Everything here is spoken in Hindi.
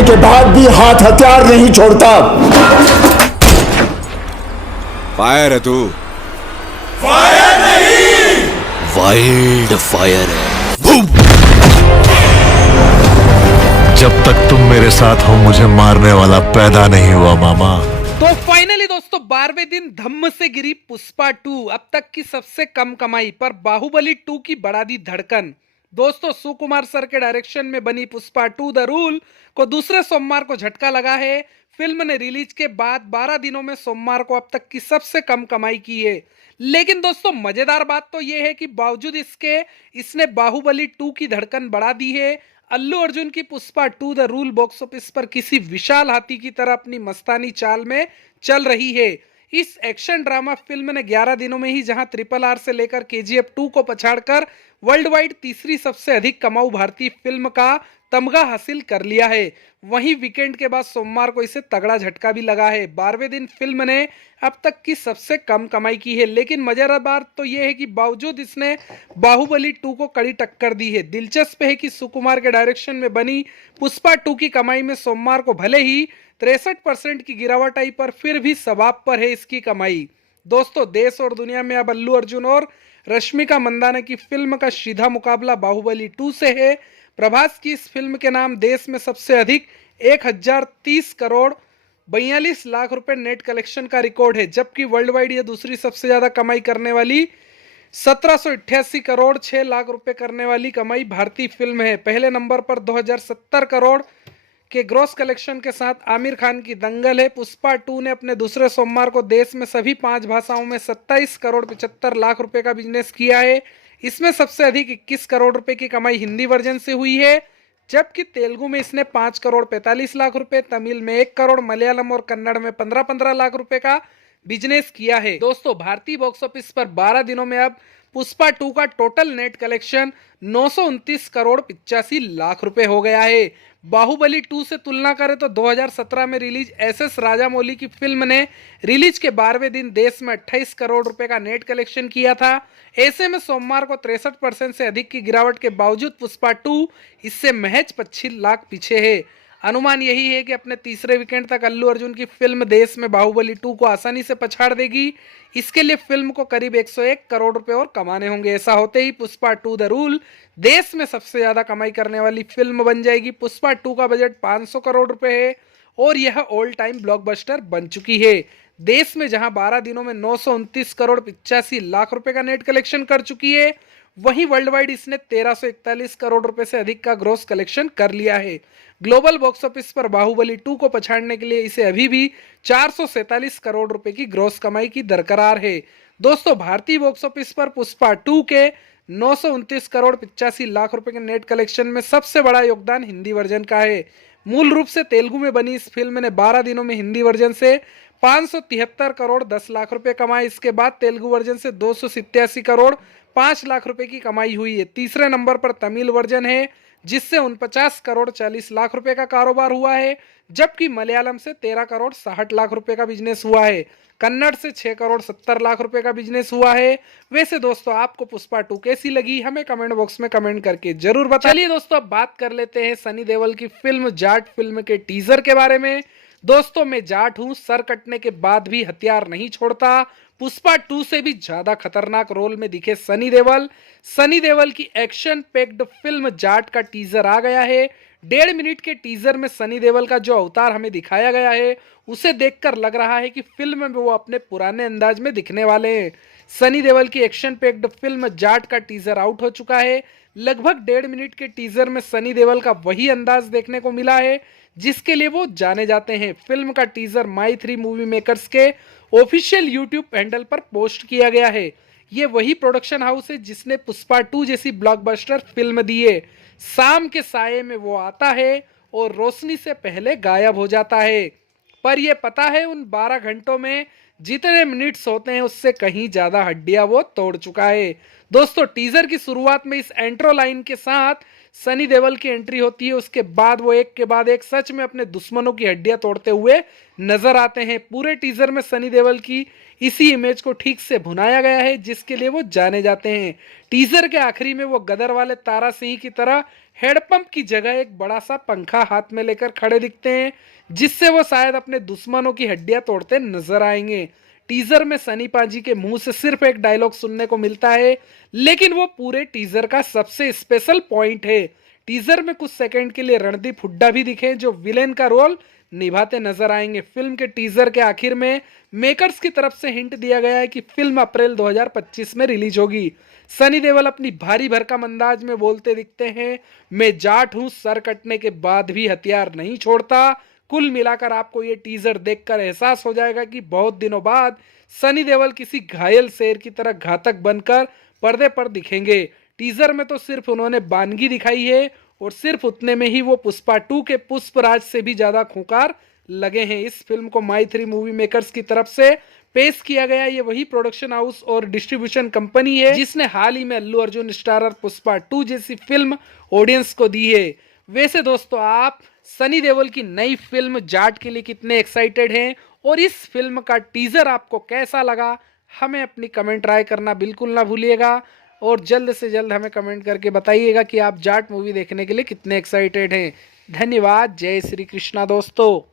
होने के बाद भी हाथ हथियार नहीं छोड़ता। फायर है तू। फायर नहीं, वाइल्ड फायर है। जब तक तुम मेरे साथ हो मुझे मारने वाला पैदा नहीं हुआ मामा। तो फाइनली दोस्तों 12वें दिन धम्म से गिरी पुष्पा 2, अब तक की सबसे कम कमाई पर बाहुबली 2 की बढ़ा दी धड़कन। दोस्तों सुकुमार सर के डायरेक्शन में बनी पुष्पा 2 द रूल को दूसरे सोमवार को झटका लगा है। फिल्म ने रिलीज के बाद 12 दिनों में सोमवार को अब तक की सबसे कम कमाई की है। लेकिन दोस्तों मजेदार बात तो यह है कि बावजूद इसके इसने बाहुबली 2 की धड़कन बढ़ा दी है। अल्लू अर्जुन की Pushpa 2 the rule box office पर किसी विशाल हाथी की तरह अपनी मस्तानी चाल में चल रही है। इस एक्शन ड्रामा फिल्म ने 11 दिनों में ही जहां RRR से लेकर KGF 2 को पछाड़कर वर्ल्ड वाइड तीसरी सबसे अधिक कमाऊ भारतीय फिल्म का तमगा हासिल कर लिया है, वहीं वीकेंड के बाद सोमवार को इसे तगड़ा झटका भी लगा है। 12वें दिन फिल्म ने अब तक की सबसे कम कमाई की है। लेकिन मजेदार बात तो यह है कि बावजूद इसने बाहुबली 2 को कड़ी टक्कर दी है। दिलचस्प है कि सुकुमार के डायरेक्शन में बनी पुष्पा 2 की कमाई में सोमवार को भले ही 63% की गिरावट आई, पर फिर भी सवाब पर है इसकी कमाई। दोस्तों देश और दुनिया में अब अल्लू अर्जुन और रश्मिका मंदाना की फिल्म का सीधा मुकाबला बाहुबली 2 से है। प्रभास की इस फिल्म के नाम देश में सबसे अधिक 1030 करोड़ 42 लाख रुपए नेट कलेक्शन का रिकॉर्ड है, जबकि वर्ल्ड वाइड यह दूसरी सबसे ज्यादा कमाई करने वाली 1788 करोड़ 6 लाख रुपए करने वाली कमाई भारतीय फिल्म है। पहले नंबर पर 2070 करोड़ के ग्रॉस कलेक्शन के साथ आमिर खान की दंगल है। पुष्पा 2 ने अपने दूसरे सोमवार को देश में सभी 5 भाषाओं में 27 करोड़ 75 लाख रुपए का बिजनेस किया है। इसमें सबसे अधिक 21 करोड़ रुपए की कमाई हिंदी वर्जन से हुई है, जबकि तेलुगु में इसने 5 करोड़ 45 लाख रुपए, तमिल में 1 करोड़, मलयालम और कन्नड़ में 15-15 लाख रुपए का बिजनेस किया है। दोस्तों भारतीय बॉक्स ऑफिस पर 12 दिनों में अब पुष्पा 2 का total net collection 929 crore 85 lakh रुपए हो गया है। बाहुबली 2 से तुलना करें तो 2017 में रिलीज SS राजामौली की फिल्म ने रिलीज के 12वें दिन देश में 28 करोड़ रुपए का नेट कलेक्शन किया था। ऐसे में सोमवार को 63% से अधिक की गिरावट के बावजूद पुष्पा 2 इससे महज 25 लाख पीछे है। अनुमान यही है कि अपने तीसरे वीकेंड तक अल्लू अर्जुन की फिल्म देश में बाहुबली 2 को आसानी से पछाड़ देगी। इसके लिए फिल्म को करीब 101 करोड़ रुपए और कमाने होंगे। ऐसा होते ही पुष्पा 2 द रूल देश में सबसे ज्यादा कमाई करने वाली फिल्म बन जाएगी। पुष्पा 2 का बजट 500 करोड़ रुपए है और यह ऑल टाइम ब्लॉकबस्टर बन चुकी है। देश में जहां 12 दिनों में 929 करोड़ 85 लाख रुपए का नेट कलेक्शन कर चुकी है, वहीं वर्ल्ड वाइड इसने 1341 करोड़ रुपए से अधिक का ग्रॉस कलेक्शन कर लिया है। ग्लोबल बॉक्स ऑफिस पर बाहुबली 2 को पछाड़ने के लिए इसे अभी भी 447 करोड़ रुपए की ग्रॉस कमाई की दरकार है। दोस्तों भारतीय बॉक्स ऑफिस पर पुष्पा 2 के 929 करोड़ 85 लाख रुपए के नेट कलेक्शन में सबसे बड़ा योगदान हिंदी वर्जन का है। मूल रूप से तेलुगु में बनी इस फिल्म ने 12 दिनों में हिंदी वर्जन से 573 करोड़ 10 लाख रुपए कमाए। इसके बाद तेलुगु वर्जन से 287 करोड़ 5 लाख रुपए की कमाई हुई है। तीसरे नंबर पर तमिल वर्जन है जिससे 49 करोड़ 40 लाख रुपए का कारोबार हुआ है, जबकि मलयालम से 13 करोड़ 60 लाख रुपए का बिजनेस हुआ है। कन्नड़ से 6 करोड़ 70 लाख रुपए का बिजनेस हुआ है। वैसे दोस्तों आपको पुष्पा 2 कैसी लगी हमें कमेंट बॉक्स में कमेंट करके जरूर बताइए। चलिए दोस्तों अब बात कर लेते हैं सनी देओल की फिल्म जाट फिल्म के टीजर के बारे में। दोस्तों मैं जाट हूं, सर कटने के बाद भी हथियार नहीं छोड़ता। पुष्पा 2 से भी ज्यादा खतरनाक रोल में दिखे सनी देओल। सनी देओल की एक्शन पैक्ड फिल्म जाट का टीजर आ गया है। 1.5 मिनट के टीजर में सनी देओल का जो अवतार हमें दिखाया गया है उसे देखकर लग रहा है कि फिल्म में वो अपने पुराने अंदाज में दिखने वाले हैं। सनी देओल की एक्शन पैक्ड फिल्म जाट का टीजर आउट हो चुका है। लगभग 1.5 मिनट के टीजर में सनी देओल का वही अंदाज देखने को मिला है जिसके लिए वो जाने जाते हैं। फिल्म का टीजर My3 मूवी मेकर्स के ऑफिशियल यूट्यूब हैंडल पर पोस्ट किया गया है। ये वही प्रोडक्शन हाउस है जिसने पुष्पा 2 जैसी ब्लॉकबस्टर फिल्म दी है। शाम के साये में वो आता है और रोशनी से पहले गायब हो जाता है, पर यह पता है उन 12 घंटों में जितने मिनट्स होते हैं उससे कहीं ज्यादा हड्डियां वो तोड़ चुका है। दोस्तों टीजर की शुरुआत में इस एंट्रो लाइन के साथ सनी देओल की एंट्री होती है, उसके बाद वो एक के बाद एक सच में अपने दुश्मनों की हड्डियां तोड़ते हुए नजर आते हैं। पूरे टीजर में सनी देओल की इसी इमेज को ठीक से भुनाया गया है जिसके लिए वो जाने जाते हैं। टीजर के आखिरी में वो गदर वाले तारा सिंह की तरह हेडपंप की जगह एक बड़ा सा पंखा हाथ में लेकर खड़े दिखते हैं, जिससे वो शायद अपने दुश्मनों की हड्डियां तोड़ते नजर आएंगे। टीजर में सनी पाजी के मुंह से सिर्फ एक डायलॉग सुनने को मिलता है, लेकिन वो पूरे टीजर का सबसे स्पेशल पॉइंट है। टीजर में कुछ सेकंड के लिए रणदीप हुड्डा भी दिखे जो विलेन का रोल निभाते नजर आएंगे। फिल्म के टीजर के आखिर में मेकर्स की तरफ से हिंट दिया गया है कि फिल्म अप्रैल 2025 में रिलीज होगी। सनी देओल अपनी भारी भरकम अंदाज में बोलते दिखते हैं, मैं जाट हूं, सर कटने के बाद भी हथियार नहीं छोड़ता। कुल मिलाकर आपको ये टीजर देखकर एहसास हो जाएगा कि बहुत दिनों बाद सनी देओल किसी घायल शेर की तरह घातक बनकर पर्दे पर दिखेंगे। टीजर में तो सिर्फ उन्होंने बानगी दिखाई है और सिर्फ उतने में ही वो पुष्पा 2 के पुष्पराज से भी ज्यादा खूंखार लगे हैं। इस फिल्म को माई 3 मूवी मेकर्स की तरफ से पेश किया गया। ये वही प्रोडक्शन हाउस और डिस्ट्रीब्यूशन कंपनी है जिसने हाल ही में अल्लू अर्जुन स्टारर पुष्पा 2 जैसी फिल्म ऑडियंस को दी है। वैसे दोस्तों, आप सनी देओल की नई फिल्म जाट के लिए कितने एक्साइटेड हैं और इस फिल्म का टीजर आपको कैसा लगा, हमें अपनी कमेंट राय करना बिल्कुल ना भूलिएगा और जल्द से जल्द हमें कमेंट करके बताइएगा कि आप जाट मूवी देखने के लिए कितने एक्साइटेड हैं। धन्यवाद। जय श्री कृष्णा दोस्तों।